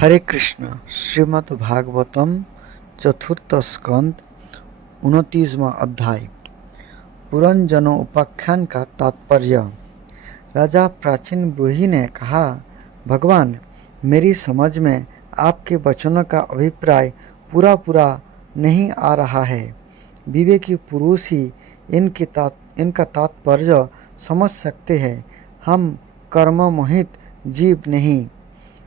हरे कृष्ण। श्रीमद् भागवतम चतुर्थ स्कंद 29वां अध्याय। पुरंजनो उपाख्यान का तात्पर्य। राजा प्राचीन ब्रूही ने कहा, भगवान, मेरी समझ में आपके वचनों का अभिप्राय पूरा नहीं आ रहा है। विवेकी पुरुष ही इनका तात्पर्य समझ सकते हैं, हम कर्म मोहित जीव नहीं।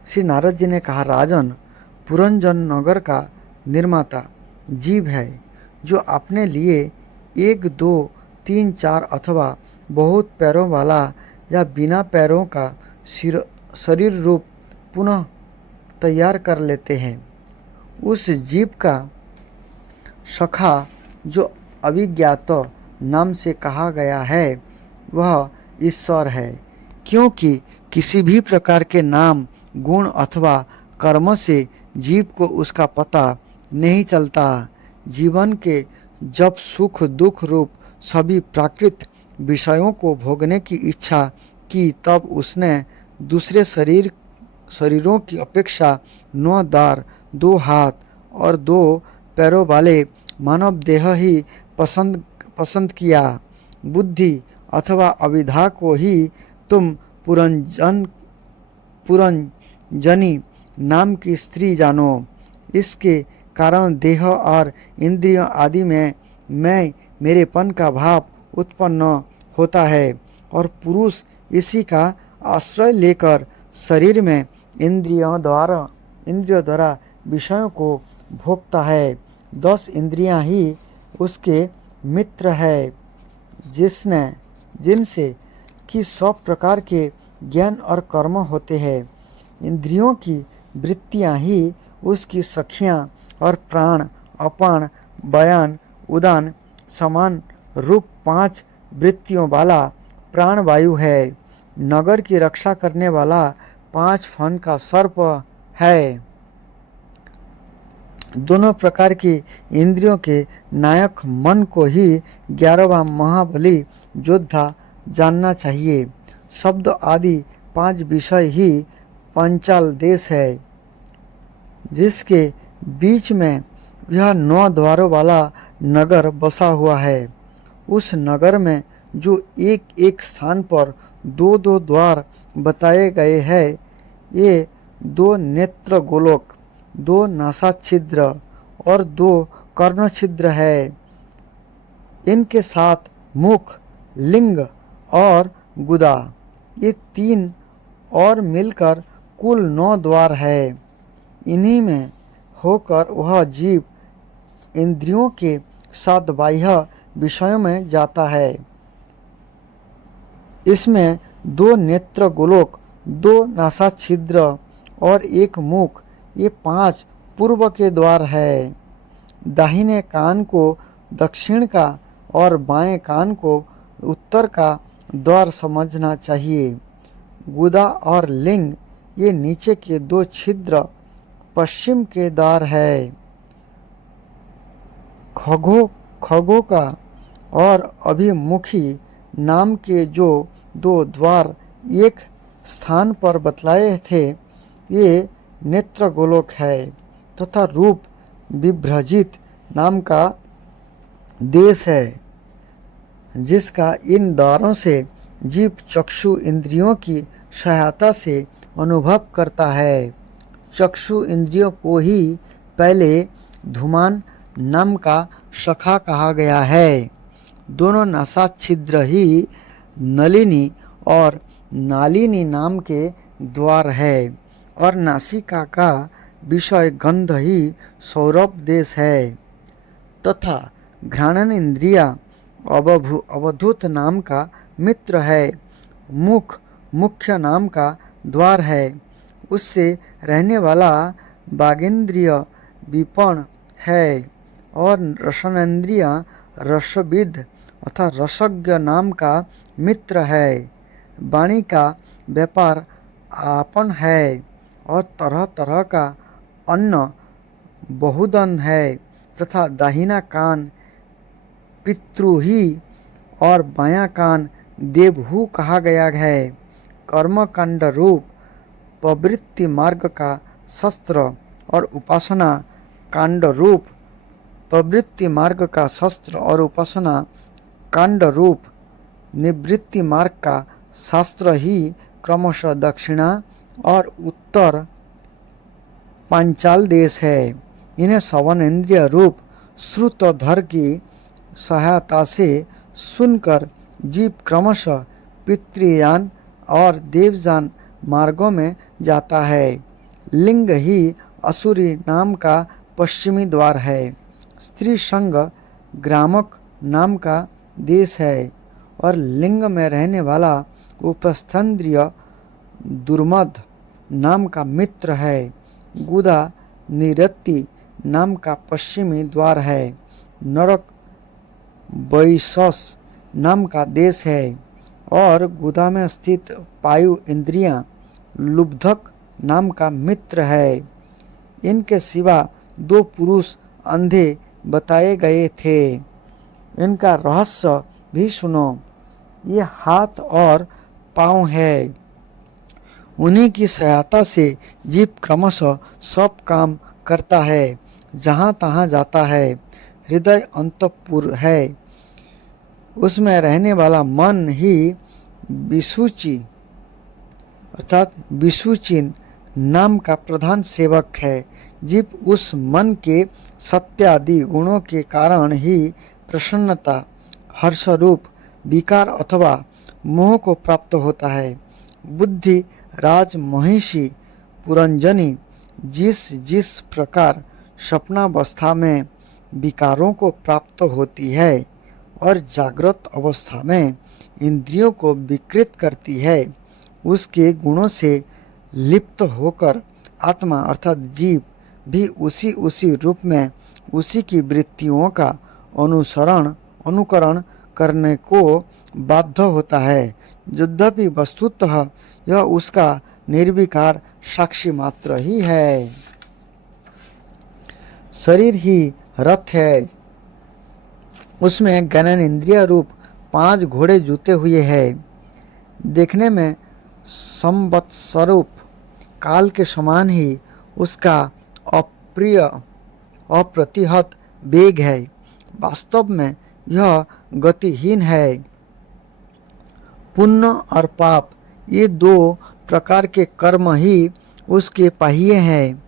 श्री नारद जी ने कहा, राजन, पुरंजन नगर का निर्माता जीव है, जो अपने लिए 1, 2, 3, 4 अथवा बहुत पैरों वाला या बिना पैरों का शरीर रूप पुनः तैयार कर लेते हैं। उस जीव का सखा जो अभिज्ञात नाम से कहा गया है, वह ईश्वर है, क्योंकि किसी भी प्रकार के नाम, गुण अथवा कर्म से जीव को उसका पता नहीं चलता। जीवन के जब सुख दुख रूप सभी प्राकृत विषयों को भोगने की इच्छा की, तब उसने दूसरे शरीरों की अपेक्षा 9 दार, 2 हाथ और 2 पैरों वाले मानव देह ही पसंद किया। बुद्धि अथवा अविद्या को ही तुम पुरंजनी नाम की स्त्री जानो। इसके कारण देह और इंद्रियों आदि में मैं मेरेपन का भाव उत्पन्न होता है और पुरुष इसी का आश्रय लेकर शरीर में इंद्रियों द्वारा विषयों को भोगता है। 10 इंद्रियां ही उसके मित्र है, जिनसे कि सब प्रकार के ज्ञान और कर्म होते हैं। इंद्रियों की वृत्तियां ही उसकी सखियां और प्राण, अपान, व्यान, उदान समान रूप 5 वृत्तियों वाला प्राणवायु है। नगर की रक्षा करने वाला 5 फन का सर्प है। दोनों प्रकार की इंद्रियों के नायक मन को ही 11वां महाबली योद्धा जानना चाहिए। शब्द आदि 5 विषय ही पंचाल देश है, जिसके बीच में यह 9 द्वारों वाला नगर बसा हुआ है। उस नगर में जो एक एक स्थान पर 2 द्वार बताए गए हैं, ये 2 नेत्र गोलोक, 2 नासा छिद्र और 2 कर्ण छिद्र है। इनके साथ मुख, लिंग और गुदा, ये 3 और मिलकर कुल 9 द्वार है। इन्हीं में होकर वह जीव इंद्रियों के साथ बाह्य विषयों में जाता है। इसमें 2 नेत्र गोलोक, 2 नासा छिद्र और 1 मुख, ये 5 पूर्व के द्वार है। दाहिने कान को दक्षिण का और बाएं कान को उत्तर का द्वार समझना चाहिए। गुदा और लिंग, ये नीचे के 2 छिद्र पश्चिम के द्वार है। खगों का और अभिमुखी नाम के जो 2 द्वार एक स्थान पर बतलाए थे, ये नेत्र गोलोक है तथा रूप विभ्रजित नाम का देश है, जिसका इन द्वारों से जीव चक्षु इंद्रियों की सहायता से अनुभव करता है। चक्षु इंद्रियों को ही पहले धूमान नाम का सखा कहा गया है। दोनों नासा छिद्र ही नलिनी और नालिनी नाम के द्वार है और नासिका का विषय गंध ही सौरभ देश है तथा घ्राणन इंद्रिया अवधूत नाम का मित्र है। मुख मुख्य नाम का द्वार है, उससे रहने वाला बागेंद्रिय विपण है और रसनेन्द्रिय रसविद अर्थात रसज्ञ नाम का मित्र है। वाणी का व्यापार आपन है और तरह तरह का अन्न बहुदन है तथा दाहिना कान पितृही और बायां कान देवहू कहा गया है। कर्मकांड रूप प्रवृत्ति मार्ग का शस्त्र और उपासना कांड रूप, प्रवृत्ति मार्ग का शस्त्र और उपासना कांड रूप, निवृत्ति मार्ग का शास्त्र ही क्रमशः दक्षिणा और उत्तर पांचाल देश है। इन्हें श्रवण इंद्रिय रूप श्रुतधर की सहायता से सुनकर जीव क्रमशः पितृयान और देवयान मार्गों में जाता है। लिंग ही असुरी नाम का पश्चिमी द्वार है। स्त्री संग ग्रामक नाम का देश है और लिंग में रहने वाला उपस्थंद्रिय दुर्मद नाम का मित्र है। गुदा निरत्ति नाम का पश्चिमी द्वार है। नरक बैसस नाम का देश है और गुदा में स्थित पायु इंद्रियां लुब्धक नाम का मित्र है। इनके सिवा 2 पुरुष अंधे बताए गए थे। इनका रहस्य भी सुनो। ये हाथ और पाँव है। उन्हीं की सहायता से जीव क्रमशः सब काम करता है, जहाँ तहाँ जाता है। हृदय अंतःपुर है, उसमें रहने वाला मन ही विसूचि अर्थात विसूचिन नाम का प्रधान सेवक है। जीव उस मन के सत्यादि गुणों के कारण ही प्रसन्नता, हर्षरूप विकार अथवा मोह को प्राप्त होता है। बुद्धि राज महिषी पुरंजनी जिस जिस प्रकार स्वप्नावस्था में विकारों को प्राप्त होती है और जागृत अवस्था में इंद्रियों को विकृत करती है, उसके गुणों से लिप्त होकर आत्मा अर्थात जीव भी उसी रूप में उसी की वृत्तियों का अनुकरण करने को बाध्य होता है। यद्यपि वस्तुतः यह उसका निर्विकार साक्षी मात्र ही है। शरीर ही रथ है, उसमें गणन इंद्रिय रूप 5 घोड़े जुते हुए हैं। देखने में संवत्सरूप काल के समान ही उसका अप्रतिहत वेग है। वास्तव में यह गतिहीन है। पुण्य और पाप ये 2 प्रकार के कर्म ही उसके पहिए हैं।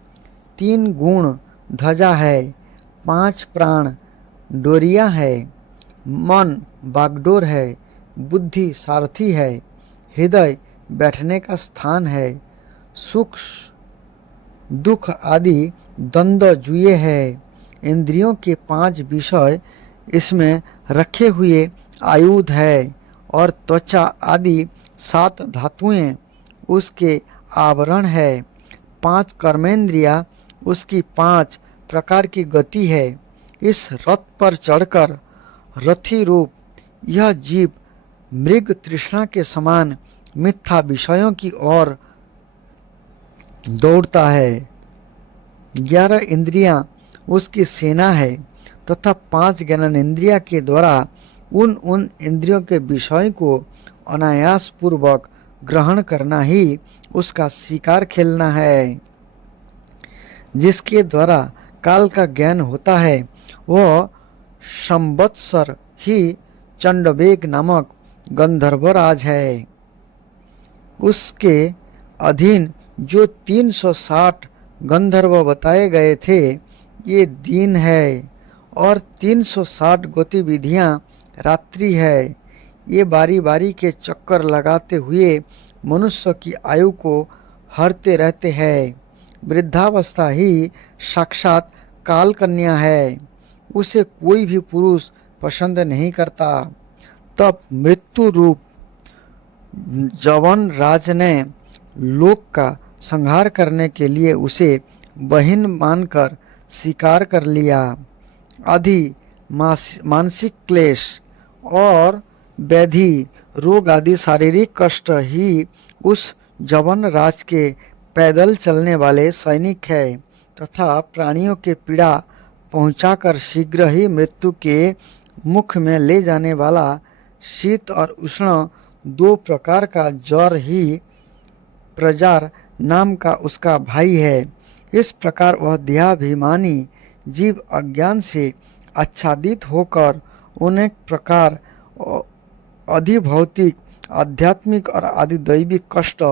3 गुण ध्वजा है, 5 प्राण डोरियां है, मन बागडोर है, बुद्धि सारथी है, हृदय बैठने का स्थान है, सुख दुख आदि द्वंद जुए है। इंद्रियों के 5 विषय इसमें रखे हुए आयुध है और त्वचा आदि 7 धातुएं उसके आवरण है। 5 कर्मेंद्रिया उसकी 5 प्रकार की गति है। इस रथ पर चढ़कर रथी रूप यह जीव मृग तृष्णा के समान मिथ्या विषयों की ओर दौड़ता है। 11 इंद्रियां उसकी सेना है तथा 5 ज्ञान इंद्रिया के द्वारा उन इंद्रियों के विषय को अनायास पूर्वक ग्रहण करना ही उसका शिकार खेलना है। जिसके द्वारा काल का ज्ञान होता है वह संवत्सर ही चंडवेग नामक गंधर्वराज है। उसके अधीन जो 360 गंधर्व बताए गए थे ये दिन है और 360 गतिविधियां रात्रि है। ये बारी बारी के चक्कर लगाते हुए मनुष्य की आयु को हरते रहते हैं। वृद्धावस्था ही साक्षात काल कन्या है। उसे कोई भी पुरुष पसंद नहीं करता। तब मृत्यु रूप जवन राज ने लोक का संहार करने के लिए उसे बहिन मानकर स्वीकार कर लिया। आदि मानसिक क्लेश और व्याधि रोग आदि शारीरिक कष्ट ही उस जवन राज के पैदल चलने वाले सैनिक है तथा प्राणियों के पीड़ा पहुंचाकर शीघ्र ही मृत्यु के मुख में ले जाने वाला शीत और उष्ण 2 प्रकार का ज्वर ही प्रजार नाम का उसका भाई है। इस प्रकार वह देहाभिमानी जीव अज्ञान से आच्छादित होकर अनेक प्रकार अधिभौतिक, आध्यात्मिक और आदिदैविक कष्ट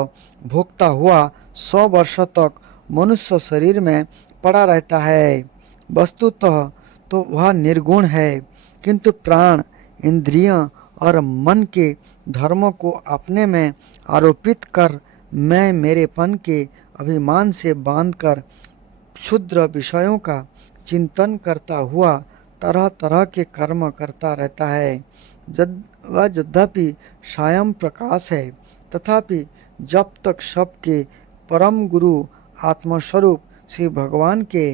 भोगता हुआ 100 वर्ष तक मनुष्य शरीर में पड़ा रहता है। वस्तुतः तो वह निर्गुण है, किंतु प्राण, इंद्रियां और मन के धर्मों को अपने में आरोपित कर मैं मेरेपन के अभिमान से बांधकर क्षुद्र विषयों का चिंतन करता हुआ तरह तरह के कर्म करता रहता है। वह यद्यपि स्वयं प्रकाश है, तथापि जब तक सबके परम गुरु आत्मस्वरूप श्री भगवान के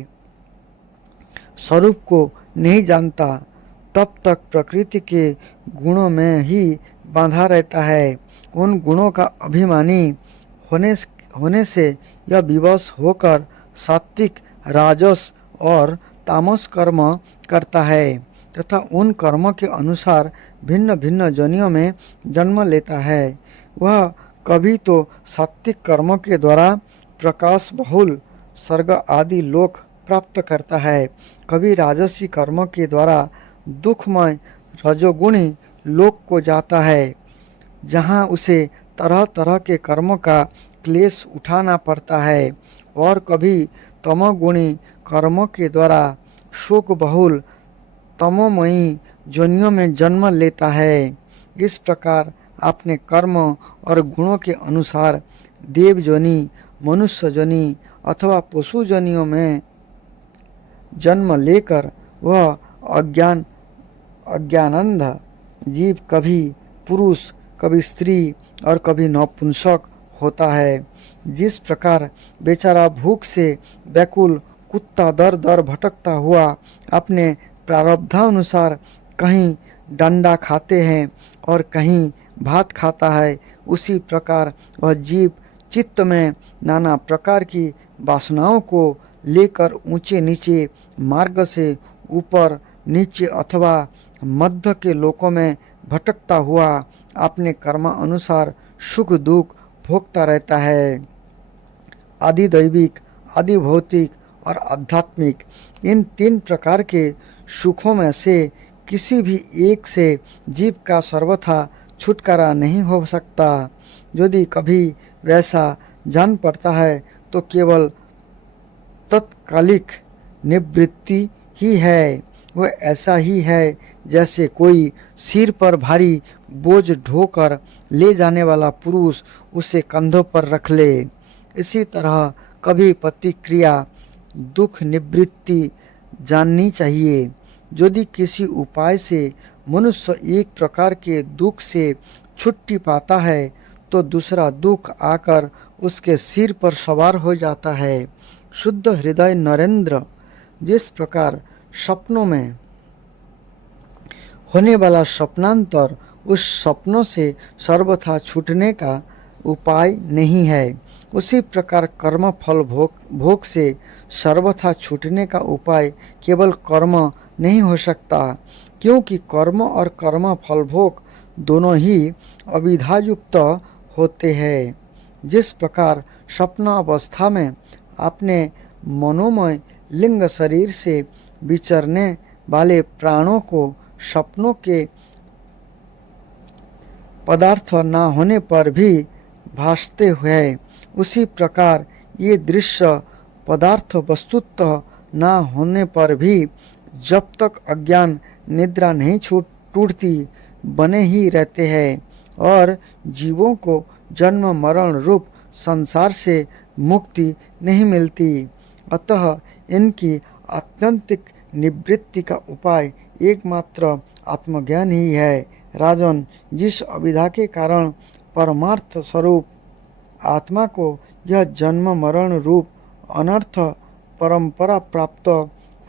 स्वरूप को नहीं जानता, तब तक प्रकृति के गुणों में ही बांधा रहता है। उन गुणों का अभिमानी होने से यह विवश होकर सात्विक, राजस और तामस कर्म करता है तथा उन कर्मों के अनुसार भिन्न भिन्न योनियों में जन्म लेता है। वह कभी तो सात्विक कर्मों के द्वारा प्रकाश बहुल स्वर्ग आदि लोक प्राप्त करता है, कभी राजसी कर्मों के द्वारा दुखमय रजोगुणी लोक को जाता है, जहाँ उसे तरह तरह के कर्मों का क्लेश उठाना पड़ता है, और कभी तमोगुणी कर्मों के द्वारा शोक बहुल तमोमयी योनियों में जन्म लेता है। इस प्रकार अपने कर्म और गुणों के अनुसार देव योनि, मनुष्य योनि अथवा पशु योनियों में जन्म लेकर वह अज्ञानंध जीव कभी पुरुष, कभी स्त्री और कभी नपुंसक होता है। जिस प्रकार बेचारा भूख से व्याकुल कुत्ता दर दर भटकता हुआ अपने प्रारब्धानुसार कहीं डंडा खाते हैं और कहीं भात खाता है, उसी प्रकार वह जीव चित्त में नाना प्रकार की वासनाओं को लेकर ऊंचे नीचे मार्ग से ऊपर नीचे अथवा मध्य के लोकों में भटकता हुआ अपने कर्म अनुसार सुख दुख भोगता रहता है। आदि दैविक, आदि भौतिक और आध्यात्मिक, इन 3 प्रकार के सुखों में से किसी भी एक से जीव का सर्वथा छुटकारा नहीं हो सकता। यदि कभी वैसा जान पड़ता है तो केवल तत्कालिक निवृत्ति ही है। वह ऐसा ही है जैसे कोई सिर पर भारी बोझ ढोकर ले जाने वाला पुरुष उसे कंधों पर रख ले। इसी तरह कभी प्रतिक्रिया दुख निवृत्ति जाननी चाहिए। यदि किसी उपाय से मनुष्य एक प्रकार के दुख से छुट्टी पाता है तो दूसरा दुख आकर उसके सिर पर सवार हो जाता है। शुद्ध हृदय नरेंद्र जिस प्रकार सपनों में होने वाला स्वप्नांतर उस सपनों से सर्वथा छूटने का उपाय नहीं है, उसी प्रकार कर्म फल भोग से सर्वथा छूटने का उपाय केवल कर्म नहीं हो सकता, क्योंकि कर्म और कर्म फल भोग दोनों ही अविद्यायुक्त होते हैं। जिस प्रकार स्वप्न अवस्था में अपने मनोमय लिंग शरीर से विचरने वाले प्राणों को सपनों के पदार्थ न होने पर भी भासते हुए, उसी प्रकार ये दृश्य पदार्थ वस्तुतः न होने पर भी जब तक अज्ञान निद्रा नहीं टूटती बने ही रहते हैं और जीवों को जन्म मरण रूप संसार से मुक्ति नहीं मिलती। अतः इनकी आत्यंतिक निवृत्ति का उपाय एकमात्र आत्मज्ञान ही है। राजन, जिस अविद्या के कारण परमार्थ स्वरूप आत्मा को यह जन्म मरण रूप अनर्थ परंपरा प्राप्त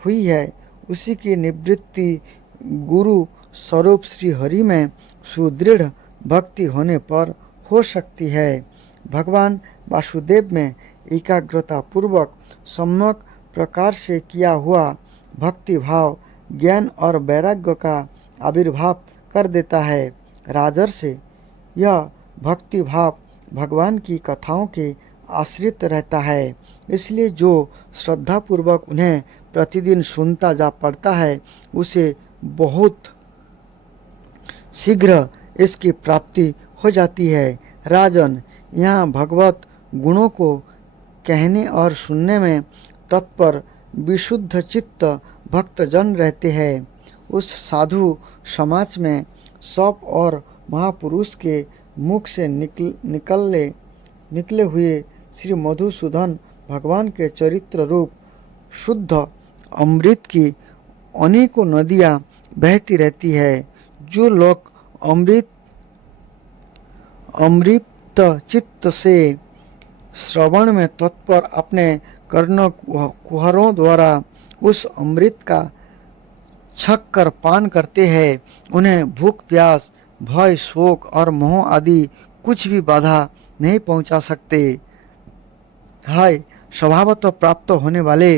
हुई है, उसी की निवृत्ति गुरु स्वरूप श्री हरि में सुदृढ़ भक्ति होने पर हो सकती है। भगवान वासुदेव में एकाग्रता पूर्वक सम्यक प्रकार से किया हुआ भक्ति भाव ज्ञान और वैराग्य का आविर्भाव कर देता है। राजर्षि, यह भक्ति भाव भगवान की कथाओं के आश्रित रहता है। इसलिए जो श्रद्धापूर्वक उन्हें प्रतिदिन सुनता जा पड़ता है, उसे बहुत शीघ्र इसकी प्राप्ति हो जाती है। राजन, यहाँ भगवत गुणों को कहने और सुनने में तत्पर विशुद्ध चित्त भक्तजन रहते हैं। उस साधु समाज में सौप और महापुरुष के मुख से निकले हुए श्री मधुसूदन भगवान के चरित्र रूप शुद्ध अमृत की अनेकों नदियाँ बहती रहती है। जो लोग अमृत चित्त से श्रवण में तत्पर अपने कर्ण कुहरों द्वारा उस अमृत का छक कर पान करते हैं, उन्हें भूख प्यास भय शोक और मोह आदि कुछ भी बाधा नहीं पहुंचा सकते। हाय, स्वभावतः प्राप्त होने वाले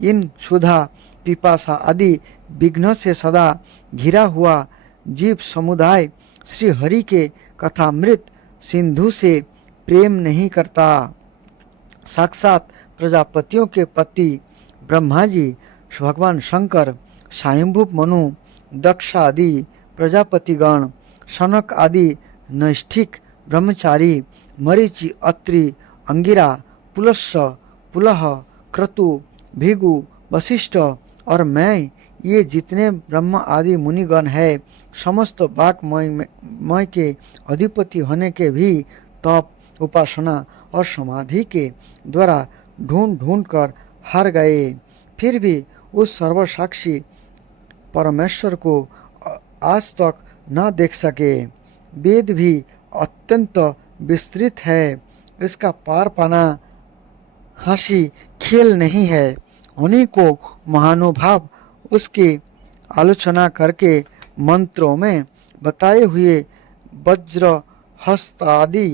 इन क्षुधा पिपासा आदि विघ्न से सदा घिरा हुआ जीव समुदाय श्री हरि के कथामृत सिंधु से प्रेम नहीं करता। साक्षात प्रजापतियों के पति ब्रह्मा जी, भगवान शंकर, स्वयंभू मनु, दक्ष आदि प्रजापतिगण, सनक आदि नैष्ठिक ब्रह्मचारी, मरीचि, अत्रि, अंगिरा, पुलस्स, पुलह, क्रतु, भृगु, वशिष्ठ और मैं, ये जितने ब्रह्म आदि मुनिगण है, समस्त वाक्मय के अधिपति होने के भी तप, उपासना और समाधि के द्वारा ढूंढ ढूंढ कर हार गए, फिर भी उस सर्वसाक्षी परमेश्वर को आज तक न देख सके। वेद भी अत्यंत विस्तृत है, इसका पार पाना हंसी खेल नहीं है। अनेकों महानुभाव उसकी आलोचना करके मंत्रों में बताए हुए वज्र हस्त आदि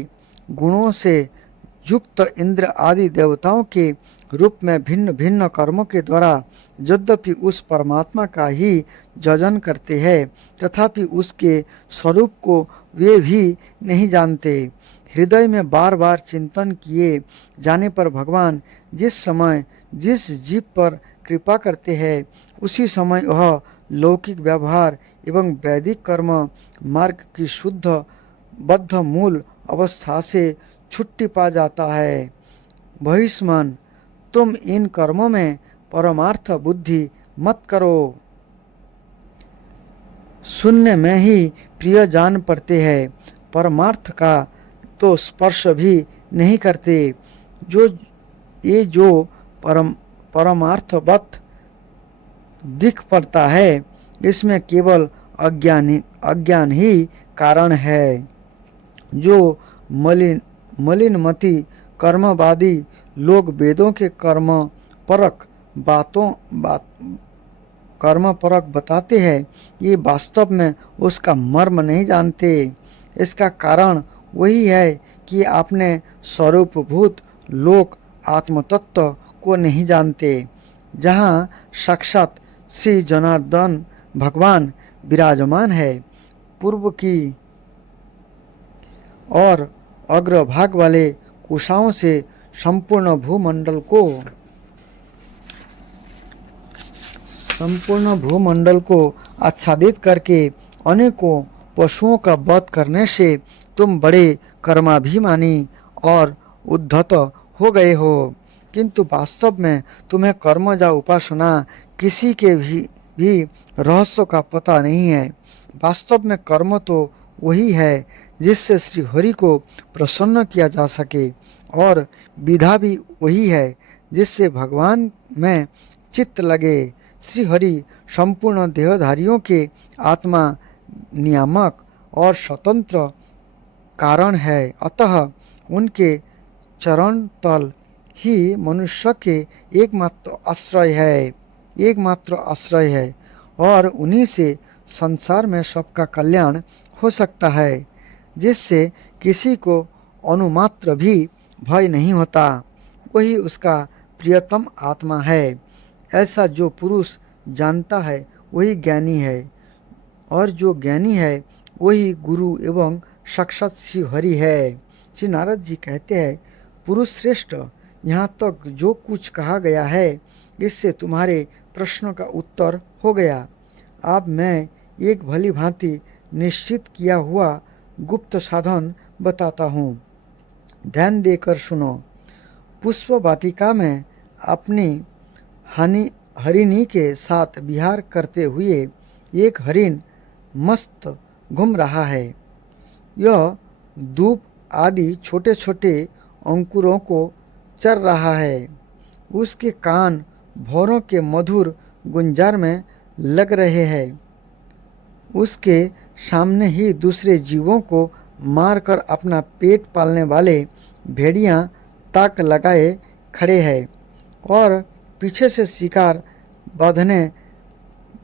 गुणों से युक्त इंद्र आदि देवताओं के रूप में भिन्न भिन्न कर्मों के द्वारा यद्यपि उस परमात्मा का ही जजन करते हैं, तथापि उसके स्वरूप को वे भी नहीं जानते। हृदय में बार बार चिंतन किए जाने पर भगवान जिस समय जिस जीव पर कृपा करते हैं, उसी समय वह लौकिक व्यवहार एवं वैदिक कर्म मार्ग की शुद्ध बद्ध मूल अवस्था से छुट्टी पा जाता है। भविष्यमान, तुम इन कर्मों में परमार्थ बुद्धि मत करो, शून्य में ही प्रिय जान पड़ते हैं, परमार्थ का तो स्पर्श भी नहीं करते। जो परमार्थवत दिख पड़ता है, इसमें केवल अज्ञान ही कारण है। जो मलिनमति कर्मवादी लोग वेदों के कर्म परक बताते हैं, ये वास्तव में उसका मर्म नहीं जानते। इसका कारण वही है कि अपने स्वरूपभूत लोक आत्मतत्व को नहीं जानते, जहाँ साक्षात श्री जनार्दन भगवान विराजमान है। पूर्व की और अग्रभाग वाले कुशाओं से संपूर्ण भूमंडल को आच्छादित करके अनेकों पशुओं का वध करने से तुम बड़े कर्माभिमानी और उद्धत हो गए हो, किंतु वास्तव में तुम्हें कर्म या उपासना किसी के भी रहस्य का पता नहीं है। वास्तव में कर्म तो वही है जिससे श्री हरि को प्रसन्न किया जा सके, और विधा भी वही है जिससे भगवान में चित्त लगे। श्री हरि संपूर्ण देहधारियों के आत्मा, नियामक और स्वतंत्र कारण है, अतः उनके चरण तल ही मनुष्य के एकमात्र आश्रय है, और उन्हीं से संसार में सबका कल्याण हो सकता है, जिससे किसी को अनुमात्र भी भय नहीं होता। वही उसका प्रियतम आत्मा है। ऐसा जो पुरुष जानता है वही ज्ञानी है, और जो ज्ञानी है वही गुरु एवं साक्षात श्री हरि है। श्री नारद जी कहते हैं, पुरुष श्रेष्ठ, यहाँ तक जो कुछ कहा गया है इससे तुम्हारे प्रश्नों का उत्तर हो गया। अब मैं एक भली भांति निश्चित किया हुआ गुप्त साधन बताता हूँ, ध्यान देकर सुनो। पुष्प वाटिका में अपनी हरिणी के साथ विहार करते हुए एक हरिण मस्त घूम रहा है। यह दूब आदि छोटे छोटे अंकुरों को चर रहा है। उसके कान भौरों के मधुर गुंजार में लग रहे हैं। उसके सामने ही दूसरे जीवों को मारकर अपना पेट पालने वाले भेड़ियां ताक लगाए खड़े हैं और पीछे से शिकार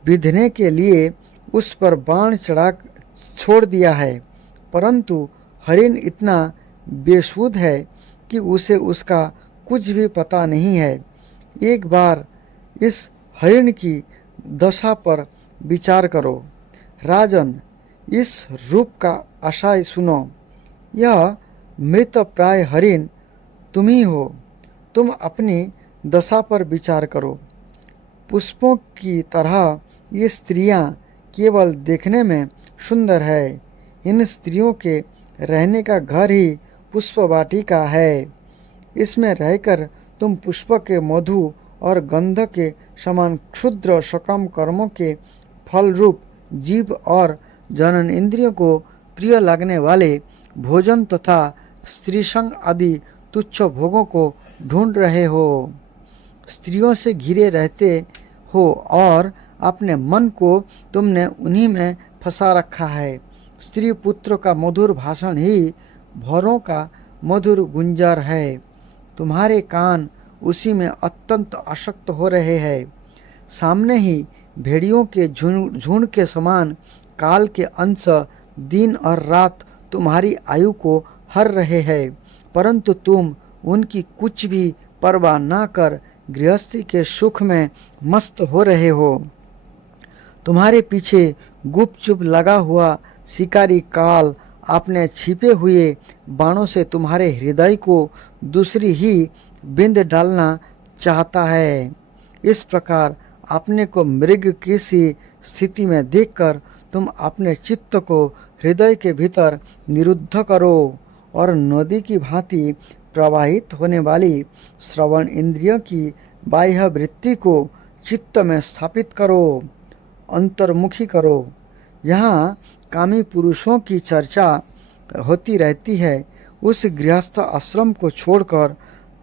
बिधने के लिए उस पर बाण चढ़ा छोड़ दिया है। परंतु हरिण इतना बेसुध है कि उसे उसका कुछ भी पता नहीं है। एक बार इस हरिण की दशा पर विचार करो। राजन, इस रूप का आशय सुनो। यह मृत प्राय हरिण तुम ही हो। तुम अपनी दशा पर विचार करो। पुष्पों की तरह ये स्त्रियां केवल देखने में सुंदर है। इन स्त्रियों के रहने का घर ही पुष्प वाटिका है। इसमें रहकर तुम पुष्प के मधु और गंध के समान क्षुद्र सकम कर्मों के फल रूप जीव और जनन इंद्रियों को प्रिय लगने वाले भोजन तथा स्त्रीसंग आदि तुच्छ भोगों को ढूंढ रहे हो। स्त्रियों से घिरे रहते हो और अपने मन को तुमने उन्हीं में फंसा रखा है। स्त्री पुत्र का मधुर भाषण ही भौरों का मधुर गुंजार है। तुम्हारे कान उसी में अत्यंत आसक्त हो रहे हैं। सामने ही भेड़ियों के झुंड के समान काल के अंश दिन और रात तुम्हारी आयु को हर रहे हैं, परंतु तुम उनकी कुछ भी परवाह न कर गृहस्थी के सुख में मस्त हो रहे हो। तुम्हारे पीछे गुपचुप लगा हुआ शिकारी काल अपने छिपे हुए बाणों से तुम्हारे हृदय को दूसरी ही बिंद डालना चाहता है। इस प्रकार अपने को मृग की सी स्थिति में देखकर तुम अपने चित्त को हृदय के भीतर निरुद्ध करो और नदी की भांति प्रवाहित होने वाली श्रवण इंद्रिय की बाह्य वृत्ति को चित्त में स्थापित करो, अंतर्मुखी करो। यहाँ कामी पुरुषों की चर्चा होती रहती है। उस गृहस्थ आश्रम को छोड़कर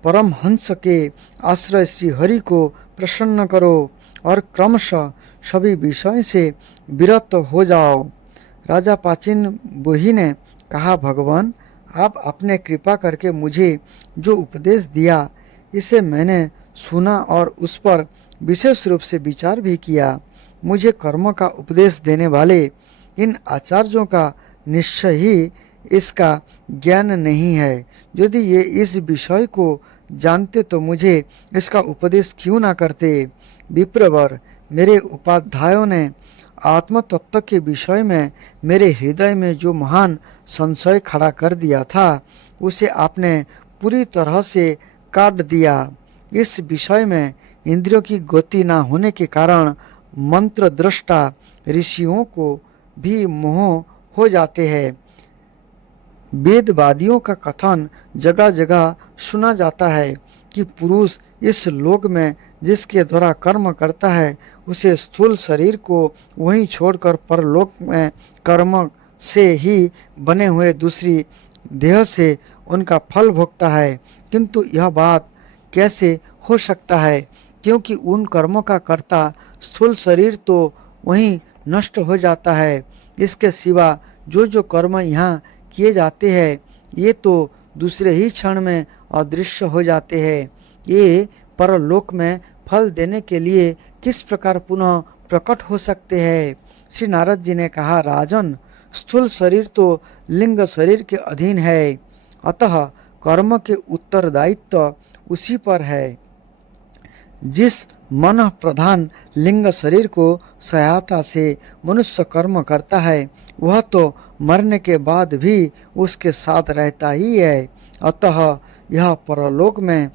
परमहंस के आश्रय श्री हरि को प्रसन्न करो और क्रमशः सभी विषय से विरत हो जाओ। राजा प्राचीन बुहि ने कहा, भगवान, आप अपने कृपा करके मुझे जो उपदेश दिया इसे मैंने सुना और उस पर विशेष रूप से विचार भी किया। मुझे कर्म का उपदेश देने वाले इन आचार्यों का निश्चय ही इसका ज्ञान नहीं है। यदि ये इस विषय को जानते तो मुझे इसका उपदेश क्यों ना करते। विप्रवर, मेरे उपाध्यायों ने आत्म तत्व के विषय में मेरे हृदय में जो महान संशय खड़ा कर दिया था उसे आपने पूरी तरह से काट दिया। इस विषय में इंद्रियों की गति न होने के कारण मंत्र दृष्टा ऋषियों को भी मोह हो जाते हैं। वेदवादियों का कथन जगह जगह सुना जाता है कि पुरुष इस लोक में जिसके द्वारा कर्म करता है उसे स्थूल शरीर को वहीं छोड़कर परलोक में कर्म से ही बने हुए दूसरी देह से उनका फल भोगता है। किंतु यह बात कैसे हो सकता है, क्योंकि उन कर्मों का कर्ता स्थूल शरीर तो वहीं नष्ट हो जाता है। इसके सिवा जो जो कर्म यहाँ किए जाते हैं ये तो दूसरे ही क्षण में अदृश्य हो जाते हैं। ये परलोक में फल देने के लिए किस प्रकार पुनः प्रकट हो सकते हैं। श्री नारद जी ने कहा, राजन, स्थूल शरीर तो लिंग शरीर के अधीन है, अतः कर्म के उत्तरदायित्व उसी पर है। जिस मन प्रधान लिंग शरीर को सहायता से मनुष्य कर्म करता है वह तो मरने के बाद भी उसके साथ रहता ही है, अतः यह परलोक में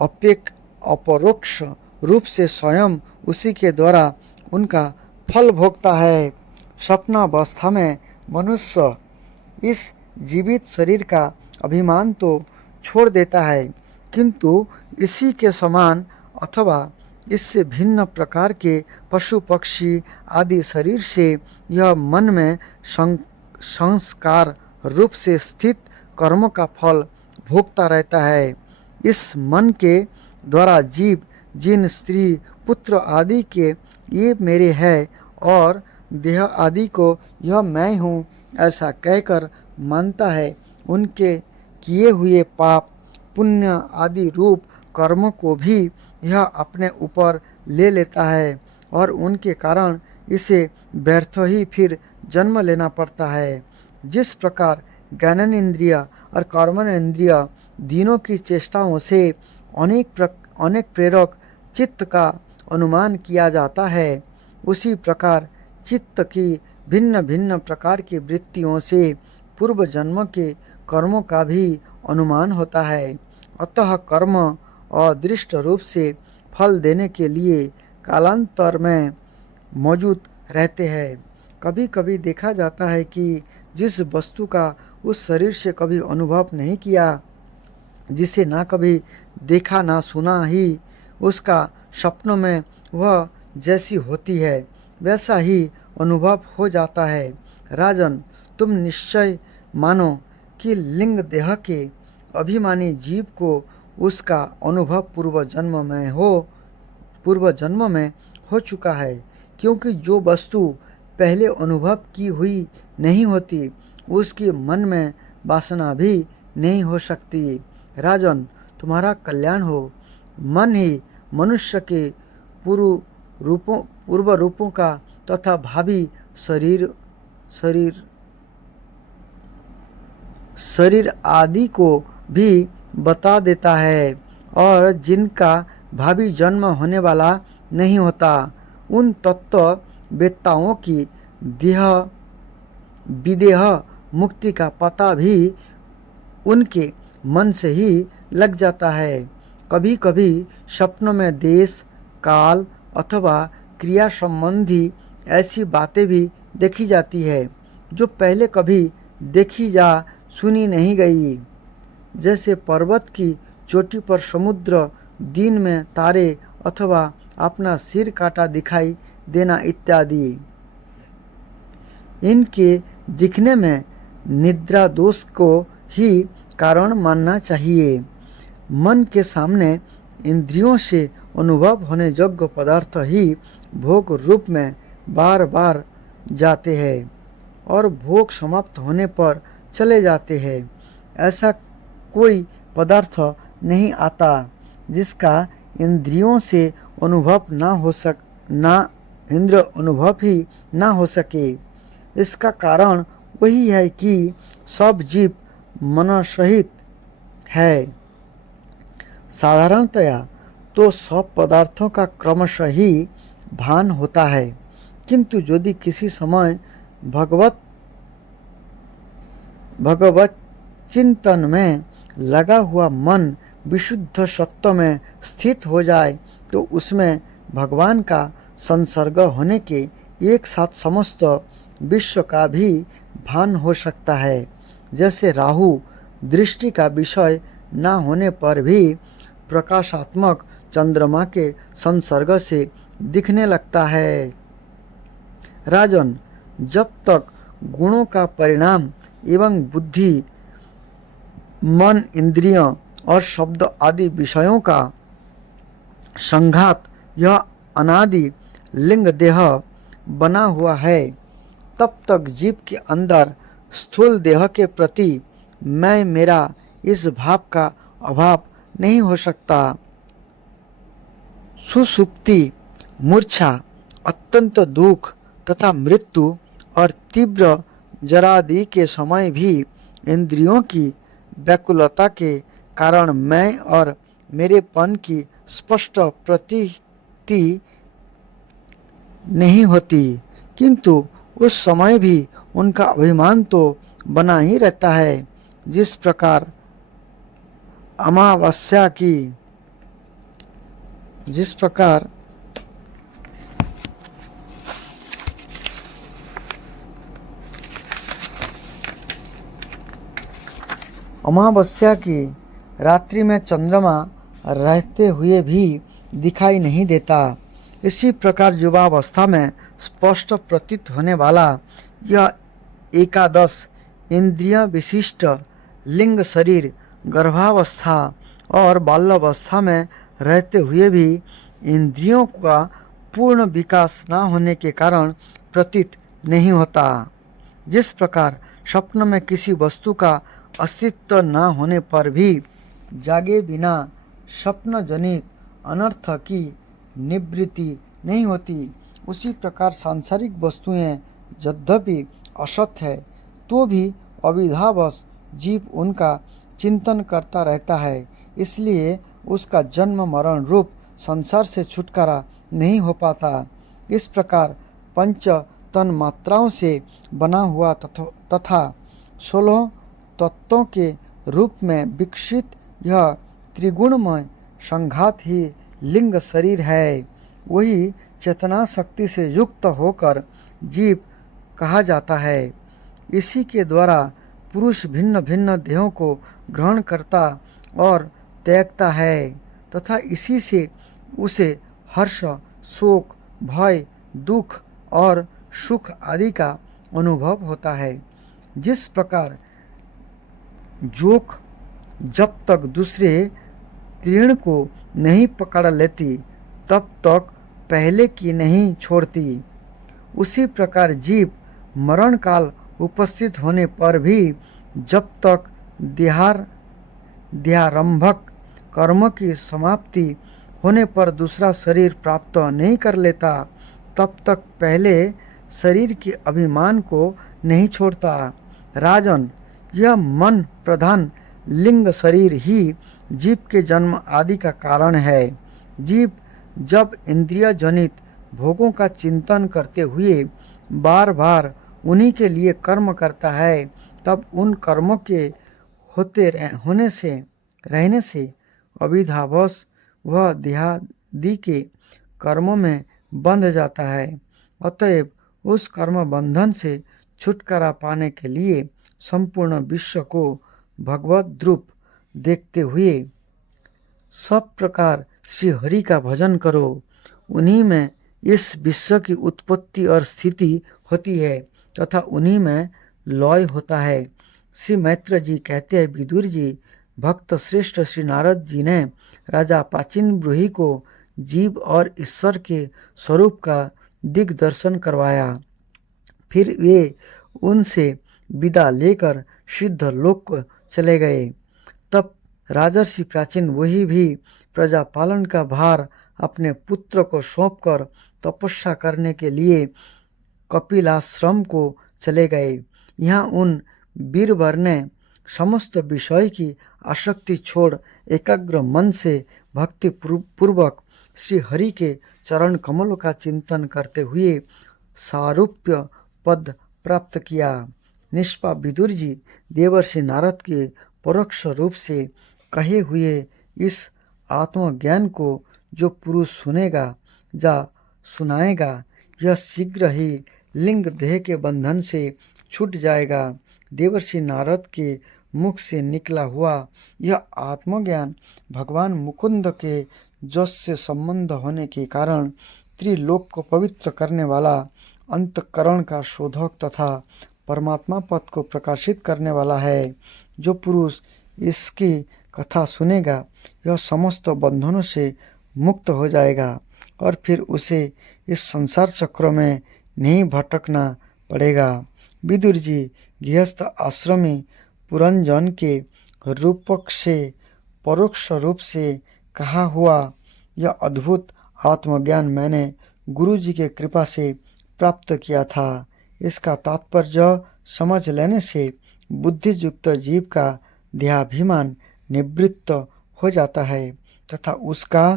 अपरोक्ष रूप से स्वयं उसी के द्वारा उनका फल भोगता है। स्वप्नावस्था में मनुष्य इस जीवित शरीर का अभिमान तो छोड़ देता है, किंतु इसी के समान अथवा इससे भिन्न प्रकार के पशु पक्षी आदि शरीर से यह मन में संस्कार रूप से स्थित कर्म का फल भोगता रहता है। इस मन के द्वारा जीव जिन स्त्री पुत्र आदि के ये मेरे है और देह आदि को यह मैं हूँ ऐसा कहकर मानता है, उनके किए हुए पाप पुण्य आदि रूप कर्म को भी यह अपने ऊपर ले लेता है और उनके कारण इसे व्यर्थ ही फिर जन्म लेना पड़ता है। जिस प्रकार ज्ञान इंद्रिय और कर्मण इंद्रिय तीनों की चेष्टाओं से अनेक प्रेरक चित्त का अनुमान किया जाता है, उसी प्रकार चित्त की भिन्न भिन्न प्रकार की वृत्तियों से पूर्व जन्म के कर्मों का भी अनुमान होता है। अतः कर्म अदृष्ट रूप से फल देने के लिए कालांतर में मौजूद रहते हैं। कभी कभी देखा जाता है कि जिस वस्तु का उस शरीर से कभी अनुभव नहीं किया, जिसे ना कभी देखा ना सुना ही उसका स्वप्न में वह जैसी होती है वैसा ही अनुभव हो जाता है। राजन, तुम निश्चय मानो कि लिंग देह के अभिमानी जीव को उसका अनुभव पूर्व जन्म में हो चुका है, क्योंकि जो वस्तु पहले अनुभव की हुई नहीं होती उसके मन में वासना भी नहीं हो सकती। राजन, तुम्हारा कल्याण हो। मन ही मनुष्य के पूर्व रूपों का तथा भावी शरीर आदि को भी बता देता है और जिनका भावी जन्म होने वाला नहीं होता, उन तत्व वेत्ताओं की विदेह मुक्ति का पता भी उनके मन से ही लग जाता है। कभी कभी स्वप्न में देश काल अथवा क्रिया संबंधी ऐसी बातें भी देखी जाती है जो पहले कभी देखी जा सुनी नहीं गई, जैसे पर्वत की चोटी पर समुद्र, दिन में तारे अथवा अपना सिर काटा दिखाई देना इत्यादि। इनके दिखने में निद्रा दोष को ही कारण मानना चाहिए। मन के सामने इंद्रियों से अनुभव होने योग्य पदार्थ ही भोग रूप में बार बार जाते हैं और भोग समाप्त होने पर चले जाते हैं। ऐसा कोई पदार्थ नहीं आता जिसका इंद्रियों से अनुभव इंद्र अनुभव ही ना हो सके। इसका कारण वही है कि सब जीव मन सहित है। साधारणतया तो सब पदार्थों का क्रमशः ही भान होता है, किंतु यदि किसी समय भगवत चिंतन में लगा हुआ मन विशुद्ध सत्व में स्थित हो जाए तो उसमें भगवान का संसर्ग होने के एक साथ समस्त विश्व का भी भान हो सकता है। जैसे राहु दृष्टि का विषय न होने पर भी प्रकाशात्मक चंद्रमा के संसर्ग से दिखने लगता है। राजन, जब तक गुणों का परिणाम एवं बुद्धि, मन, इंद्रियों और शब्द आदि विषयों का संघात यह अनादि लिंग देह बना हुआ है, तब तक जीव के अंदर स्थूल देह के प्रति मैं मेरा इस भाव का अभाव नहीं हो सकता। सुसुप्ति, मूर्छा, अत्यंत दुख तथा मृत्यु और तीव्र जरादि के समय भी इंद्रियों की व्याकुलता के कारण मैं और मेरेपन की स्पष्ट प्रतीति नहीं होती, किंतु उस समय भी उनका अभिमान तो बना ही रहता है। जिस प्रकार अमावस्या की। जिस प्रकार अमावस्या की रात्रि में चंद्रमा रहते हुए भी दिखाई नहीं देता, इसी प्रकार युवावस्था में स्पष्ट प्रतीत होने वाला यह एकादश इंद्रिय विशिष्ट लिंग शरीर गर्भावस्था और बाल्यावस्था में रहते हुए भी इंद्रियों का पूर्ण विकास न होने के कारण प्रतीत नहीं होता। जिस प्रकार स्वप्न में किसी वस्तु का अस्तित्व न होने पर भी जागे बिना स्वप्न जनित अनर्थ की निवृत्ति नहीं होती, उसी प्रकार सांसारिक वस्तुएं यद्यपि असत है तो भी अविद्यावश जीव उनका चिंतन करता रहता है, इसलिए उसका जन्म मरण रूप संसार से छुटकारा नहीं हो पाता। इस प्रकार पंच तन मात्राओं से बना हुआ तथा 16 तत्वों के रूप में विकसित यह त्रिगुणमय संघात ही लिंग शरीर है। वही चेतना शक्ति से युक्त होकर जीव कहा जाता है। इसी के द्वारा पुरुष भिन्न भिन्न देहों को ग्रहण करता और त्यागता है तथा इसी से उसे हर्ष, शोक, भय, दुख और सुख आदि का अनुभव होता है। जिस प्रकार जोक जब तक दूसरे तीर्ण को नहीं पकड़ लेती तब तक पहले की नहीं छोड़ती, उसी प्रकार जीव मरण काल उपस्थित होने पर भी जब तक देहारंभक कर्म की समाप्ति होने पर दूसरा शरीर प्राप्त नहीं कर लेता, तब तक पहले शरीर के अभिमान को नहीं छोड़ता। राजन, यह मन प्रधान लिंग शरीर ही जीव के जन्म आदि का कारण है। जीव जब इंद्रिय जनित भोगों का चिंतन करते हुए बार बार उन्हीं के लिए कर्म करता है, तब उन कर्मों के रहने से अविद्यावश वह देहादि के कर्मों में बंध जाता है। अतएव उस कर्म बंधन से छुटकारा पाने के लिए संपूर्ण विश्व को भगवत रूप देखते हुए सब प्रकार श्री हरि का भजन करो। उन्हीं में इस विश्व की उत्पत्ति और स्थिति होती है तथा उन्हीं में लय होता है। श्री मैत्र जी कहते हैं, विदुर जी, भक्त श्रेष्ठ श्री नारद जी ने राजा प्राचीन ब्रूही को जीव और ईश्वर के स्वरूप का दिग्दर्शन करवाया। फिर वे उनसे विदा लेकर सिद्ध लोक को चले गए। तब राजर्षि प्राचीन वही भी प्रजा पालन का भार अपने पुत्र को सौंपकर तपस्या करने के लिए कपिलाश्रम को चले गए। यहाँ उन वीरवर ने समस्त विषय की आसक्ति छोड़ एकाग्र मन से भक्ति पूर्वक श्री हरि के चरण कमलों का चिंतन करते हुए सारूप्य पद प्राप्त किया। निष्पाप विदुर जी, देवर्षि नारद के परोक्ष रूप से कहे हुए इस आत्मज्ञान को जो पुरुष सुनेगा या सुनाएगा, यह शीघ्र ही लिंग देह के बंधन से छूट जाएगा। देवर्षि नारद के मुख से निकला हुआ यह आत्मज्ञान भगवान मुकुंद के जस से संबंध होने के कारण त्रिलोक को पवित्र करने वाला, अंतःकरण का शोधक तथा परमात्मा पद को प्रकाशित करने वाला है। जो पुरुष इसकी कथा सुनेगा यह समस्त बंधनों से मुक्त हो जाएगा और फिर उसे इस संसार चक्र में नहीं भटकना पड़ेगा। विदुर जी, गृहस्थ आश्रमी पुरंजन के रूपक से परोक्ष रूप से कहा हुआ यह अद्भुत आत्मज्ञान मैंने गुरु जी के कृपा से प्राप्त किया था। इसका तात्पर्य समझ लेने से बुद्धियुक्त जीव का देहाभिमान निवृत्त हो जाता है तथा उसका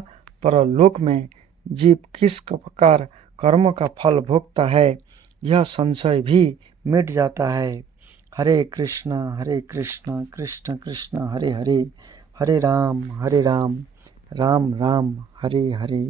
परलोक में जीव किस प्रकार कर्म का फल भोगता है यह संशय भी मिट जाता है। हरे कृष्ण कृष्ण कृष्ण हरे हरे, हरे राम राम राम हरे हरे।